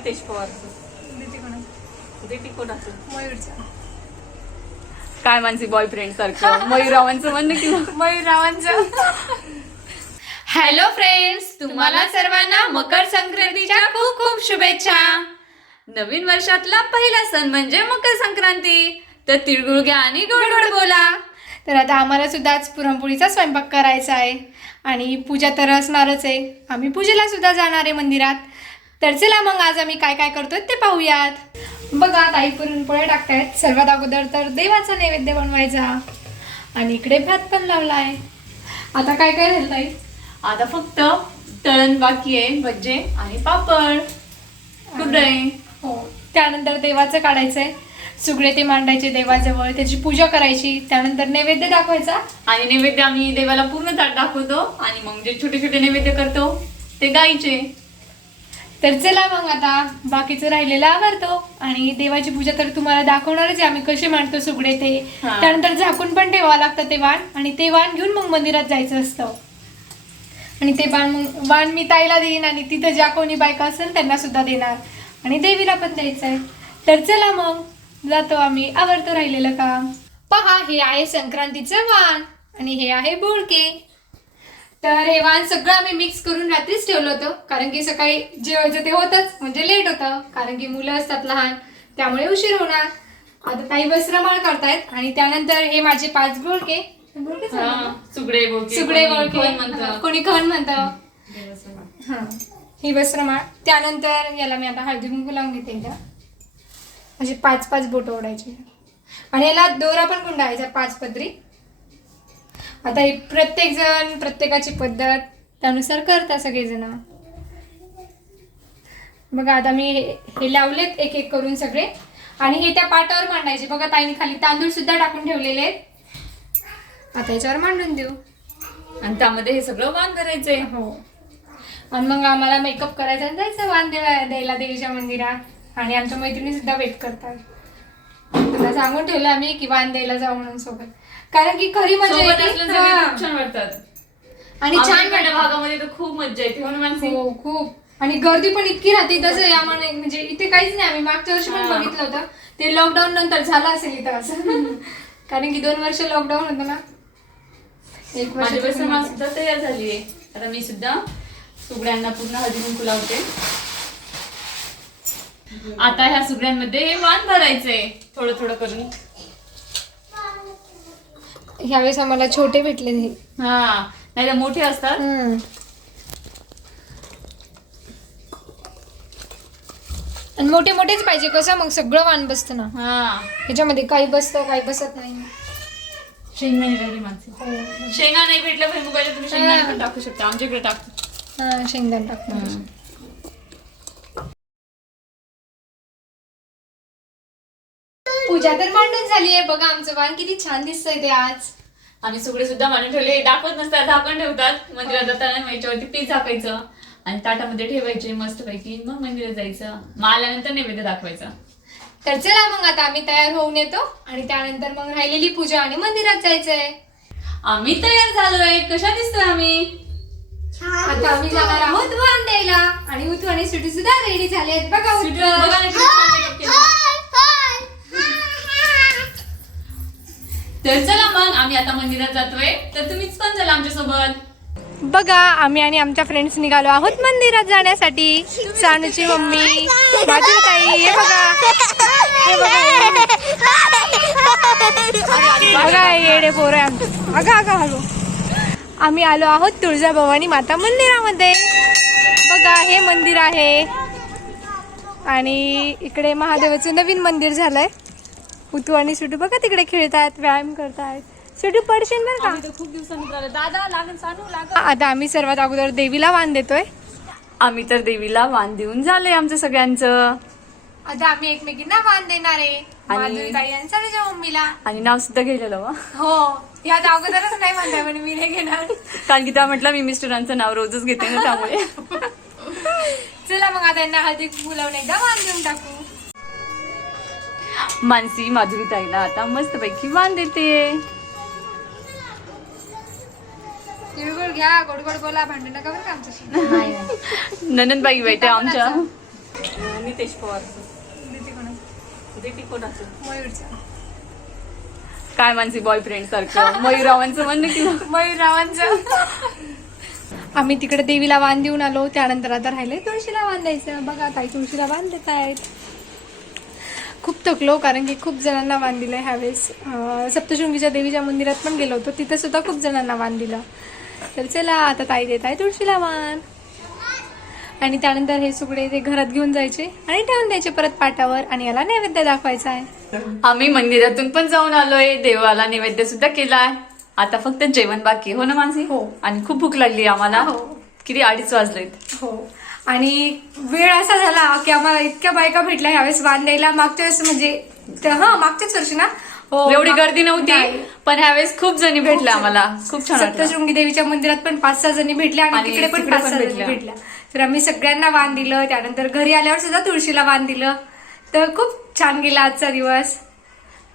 नितेश पवारचं दीदी कोणाचं मयूरचा काय मानसी बॉयफ्रेंड सारखं? मयूरावांचं म्हणणं की मयूररावांचं. हॅलो फ्रेंड्स तुम्हाला सर्वांना मकर संक्रांतीच्या खूप खूप शुभेच्छा. नवीन वर्षातला पहिला सण म्हणजे मकर संक्रांती. तर तिळगुळ घ्या आणि गोड गोड बोला. तर आता आम्हाला सुद्धा आज पुरणपोळीचा स्वयंपाक करायचा आहे. आणि पूजा तर असणारच आहे. आम्ही पूजेला सुद्धा जाणार आहे मंदिरात. तर चला मग आज आम्ही काय काय करतोय ते पाहूयात. बघा ताई पुरणपोळ्या टाकतायत. सर्वात अगोदर तर देवाचा नैवेद्य बनवायचा. आणि इकडे भात पण लावला आहे आता काय काय झालं ताई? आता फक्त तळण बाकी आहे भज्जे आणि पापड. कुठे हो त्यानंतर देवाचं काढायचंय. सुगडे ते मांडायचे देवाजवळ. त्याची पूजा करायची. त्यानंतर नैवेद्य दाखवायचा. आणि नैवेद्य आम्ही देवाला पूर्ण ताट दाखवतो. आणि मग जे छोटे छोटे नैवेद्य करतो ते गायचे तर चला मग आता बाकीचं राहिलेलं आवरतो. आणि देवाची पूजा तर तुम्हाला दाखवणारच आहे आम्ही कसे मांडतो सुगडे ते. त्यानंतर झाकून पण ठेवावं लागतं ते वाण. आणि ते वाण घेऊन मग मंदिरात जायचं असतं. आणि ते वाण मग वाण मी ताईला देईन आणि तिथं ज्या कोणी बायका असेल त्यांना सुद्धा देणार. आणि देवीला पण द्यायचं आहे. तर चला मग जातो आम्ही. आवरतो राहिलेलं काम. पहा हे आहे संक्रांतीचं वाण. आणि हे आहे बोळके तर हे वाण सगळं आम्ही मिक्स करून रात्रीच ठेवलं होतं. कारण की सकाळी जेवायचं ते होतच म्हणजे लेट होतं. कारण की मुलं असतात लहान त्यामुळे उशीर होणार. आता काही वस्त्रमाळ करतायत आणि त्यानंतर हे माझे पाच गोळके? सुगडे सुगडे कोणी खण म्हणतं? हा ही वस्त्रमाळ. त्यानंतर याला मी आता हळदी कुंकू लावून घेते एकदा असे पाच पाच बोट ओढायचे. आणि याला दोरा पण गुंडाळायचा पाच पदरी. आता हे प्रत्येक जण प्रत्येकाची पद्धत त्यानुसार करतात सगळेजण. बघा आता मी हे- लावलेत एक एक करून सगळे. आणि हे त्या पाटावर मांडायचे. बघा ताईने खाली तांदूळ सुद्धा टाकून ठेवलेले आहेत. आता याच्यावर मांडून देऊ. आणि त्यामध्ये हे सगळं वाण करायचंय. हो. आणि मग आम्हाला मेकअप करायचा जायचं द्यायला द्यायला देवीच्या मंदिरात. आणि आमच्या मैत्रिणी सुद्धा वेट करतात. तुला सांगून ठेवलं आम्ही की द्यायला जाऊ म्हणून सोबत. कारण की खरी मजा सोबत येते. असलं सगळे हा. खूप छान वाटतात. आणि छान वाटतं. भागामध्ये तर खूप मज्जा येते ना मानसी हो खूप. आणि गर्दी पण इतकी राहते तसं या म्हणे म्हणजे इथे काहीच नाही आम्ही. मागच्या वर्षी पण हा. बघितलं होतं. ते लॉकडाऊन नंतर झालं असेल इथं असं. कारण की दोन वर्ष लॉकडाऊन होतं ना. एक वर्ष सुद्धा तयार झाली आहे आता मी सुद्धा सुगड्यांना पूर्ण हळदी कुंकू लावते. आता ह्या सुगड्यांमध्ये हे वाण भरायचंय. थोडं थोडं करून. ह्यावेळेस आम्हाला छोटे भेटले हे हा नाही मोठे असतात. हम्म. आणि मोठे मोठेच पाहिजे कसं? मग सगळं वाण बसतं ना. हा. ह्याच्यामध्ये काही बसतं काही बसत नाही. शेंगदाणे राहिली माणसे. हो. शेंगा नाही भेटलं भुईमुगाच्या तुम्ही शेंगदाणे पण टाकू शकता. आमच्याकडे टाकतो हा शेंगदाण टाकणार पूजा तर मांडून झाली आहे बघा आमचं वाण किती छान दिसतंय ते आज. आम्ही सुगडे सुद्धा मांडून ठेवले. दाखवत नसतात झाकण ठेवतात. मंदिरात जाताना मग याच्यावरती पीस झाकायचं आणि ताटामध्ये ठेवायचे मस्त पैकी मग मंदिरात जायचं. मग आल्यानंतर नैवेद्य दाखवायचा. तर चला मग आता आम्ही तयार होऊन येतो आणि त्यानंतर मग राहिलेली पूजा आणि मंदिरात जायचंय. आम्ही तयार झालोय. कशा दिसतोय आम्ही? आता आम्ही जाणार आहोत वाण द्यायला आणि उतू आणि सुटी सुद्धा रेडी झाले आहेत. बघा सुटी उतू. बघा ना किती छान makeup केला. तर चला मग आम्ही आता मंदिरात जातोय. तर तुम्हीच पण चला आमच्यासोबत. बघा आम्ही आणि आमच्या फ्रेंड्स निघालो आहोत मंदिरात जाण्यासाठी. सानूची मम्मी माझी ताई हे बघा हे बघा. बघा येडे पोर आहे आमचे अगं अगं हलो आम्ही आलो आहोत तुळजाभवानी माता मंदिरामध्ये. बघा हे मंदिर आहे. आणि इकडे महादेवाचं नवीन मंदिर झालंय. उतू आणि सुटू बघा तिकडे खेळतात व्यायाम करतायत सुटू पडशील बरं का? आम्ही तर खूप दिवसांनी दादा लागेल सांगू लागेल. आता आम्ही सर्वात अगोदर देवीला वाण देतोय. आम्ही तर देवीला वाण देऊन झालंय आमचं सगळ्यांचं. आता आम्ही एकमेकींना वाण देणार आहे. आणि- मम्मीला. आणि नाव सुद्धा गेलेलं हो यात अगोदरच नाही म्हणताय पण मी नाही घेणार. कारण की त्या म्हटलं मी मिस्टरांचं नाव रोजच घेते ना त्यामुळे. चला मग आता यांना हळदी बोलावून एकदा वाण देऊन टाकू. मानसी माधुरी ताईला आता मस्त पैकी वाण देते. तिळगुळ घ्या गोड गोड बोला भांडू नका बरं का आमच्याशी. ननंदबाई आमच्या. नितेश पवारचं दीदी कोणाचं? मयूरचा. काय मानसी बॉयफ्रेंड सारखं? मयूरावांचं म्हणणं की मयूररावांचं आम्ही तिकडे देवीला वाण देऊन आलो. त्यानंतर आता राहिले तुळशीला वाण द्यायचं. बघा ताई तुळशीला वाण देत आहेत खूप थकलो कारण की खूप जणांना वाण दिलं ह्यावेळेस. सप्तशृंगीच्या देवीच्या मंदिरात पण गेलो होतो. तिथं सुद्धा खूप जणांना वाण दिलं. तर चला आता ताई देत आहे तुळशीला वाण. आणि त्यानंतर हे सुगडे ते घरात घेऊन जायचे आणि ठेवून द्यायचे परत पाटावर आणि याला नैवेद्य दाखवायचा आहे आम्ही मंदिरातून पण जाऊन आलोय. देवाला नैवेद्य सुद्धा केलाय. आता फक्त जेवण बाकी. हो ना मानसी? हो. आणि खूप भूक लागली आम्हाला. हो. किती अडीच वाजलेत. हो. आणि वेळ असा झाला की आम्हाला इतक्या बायका भेटल्या ह्यावेळेस द्यायला मागच्या वेळेस म्हणजे हा मागच्याच वर्षी ना? हो एवढी गर्दी नव्हती. पण ह्यावेळेस खूप जणी भेटल्या आम्हाला. खूप छान. सप्तशृंगी देवीच्या मंदिरात पण पाच सहा जणी भेटल्या आणि तिकडे पण पाच सहा जणी भेटल्या. भेटल्या. तर आम्ही सगळ्यांना वाण दिलं त्यानंतर घरी आल्यावर सुद्धा तुळशीला वाण दिलं. तर खूप छान गेला आजचा दिवस.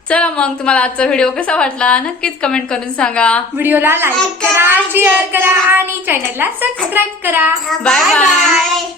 चला मग तुम्हाला आजचा व्हिडिओ कसा वाटला नक्कीच कमेंट करून सांगा. व्हिडिओला लाईक करा शेअर करा आणि चॅनलला सबस्क्राईब करा. Bye bye